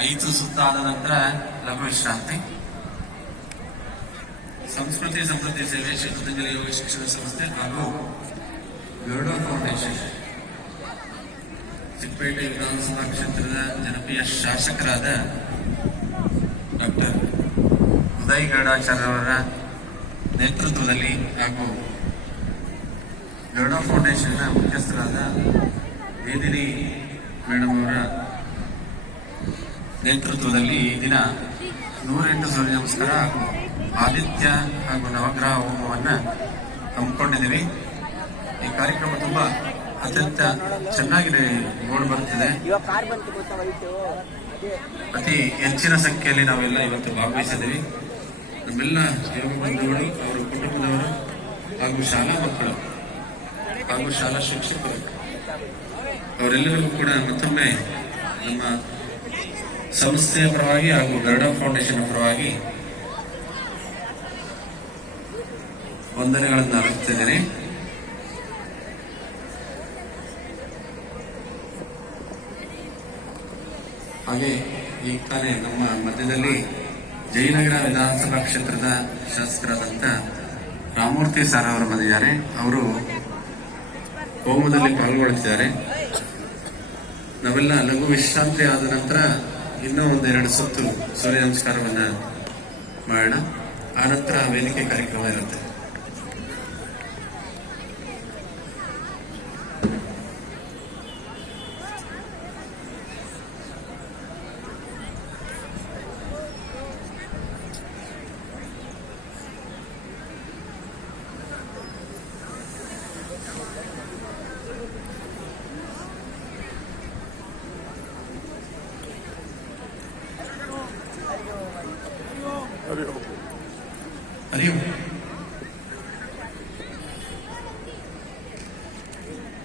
5 ಸುತ್ತ ಆದ ನಂತರ ಲಘು ವಿಶ್ರಾಂತಿ. ಸಂಸ್ಕೃತಿ ಸಮೃದ್ಧಿ ಸೇವೆ ಶ್ರೀ ಪತಂಜಲಿ ಯೋಗ ಶಿಕ್ಷಣ ಸಂಸ್ಥೆ ಹಾಗೂ ಗರುಡ ಫೌಂಡೇಶನ್ ಚಿಕ್ಕಪೇಟೆ ವಿಧಾನಸಭಾ ಕ್ಷೇತ್ರದ ಜನಪ್ರಿಯ ಶಾಸಕರಾದ ಡಾಕ್ಟರ್ ಉದಯ್ ಗರುಡಾಚಾರ್ಯ ಅವರ ನೇತೃತ್ವದಲ್ಲಿ ಹಾಗೂ ಗರುಡ ಫೌಂಡೇಶನ್ನ ಮುಖ್ಯಸ್ಥರಾದ ವೇದಿನಿ ಮೇಡಮ್ ಅವರ ನೇತೃತ್ವದಲ್ಲಿ ಈ ದಿನ 108 ಸೂರ್ಯ ನಮಸ್ಕಾರ ಹಾಗೂ ಆದಿತ್ಯ ಹಾಗೂ ನವಗ್ರಹ ಹೋಮವನ್ನು ಹಮ್ಮಿಕೊಂಡಿದ್ದೀವಿ. ಈ ಕಾರ್ಯಕ್ರಮ ತುಂಬಾ ಅತ್ಯಂತ ಚೆನ್ನಾಗಿದೆ, ನೋಡ್ ಬರುತ್ತದೆ. ಅತಿ ಹೆಚ್ಚಿನ ಸಂಖ್ಯೆಯಲ್ಲಿ ನಾವೆಲ್ಲ ಇವತ್ತು ಭಾಗವಹಿಸಿದ್ದೀವಿ. ನಮ್ಮೆಲ್ಲ ಯೋಗ ಬಂಧುಗಳು, ಅವರ ಕುಟುಂಬದವರು ಹಾಗೂ ಶಾಲಾ ಮಕ್ಕಳು ಹಾಗೂ ಶಾಲಾ ಶಿಕ್ಷಕರು ಅವರೆಲ್ಲರಿಗೂ ಕೂಡ ಮತ್ತೊಮ್ಮೆ ನಮ್ಮ ಸಂಸ್ಥೆಯ ಪರವಾಗಿ ಹಾಗೂ ಗರುಡ ಫೌಂಡೇಶನ್ ಪರವಾಗಿ ವಂದನೆಗಳನ್ನು ಅರ್ಪಿಸುತ್ತಿದ್ದೇನೆ. ಹಾಗೆ ಈಗ ತಾನೇ ನಮ್ಮ ಮಧ್ಯದಲ್ಲಿ ಜಯನಗರ ವಿಧಾನಸಭಾ ಕ್ಷೇತ್ರದ ಶಾಸಕರಾದಂಥ ರಾಮಮೂರ್ತಿ ಸರ್ ಅವರು ಬಂದಿದ್ದಾರೆ. ಅವರು ಹೋಮದಲ್ಲಿ ಪಾಲ್ಗೊಳ್ಳುತ್ತಿದ್ದಾರೆ. ನಾವೆಲ್ಲ ಲಘು ವಿಶ್ರಾಂತಿ ಆದ ನಂತರ ಇನ್ನೂ 1-2 ಸುತ್ತು ಸೂರ್ಯ ನಮಸ್ಕಾರವನ್ನ ಮಾಡೋಣ. ಆ ನಂತರ ವೇದಿಕೆ ಕಾರ್ಯಕ್ರಮ ಇರುತ್ತೆ. हरिओम.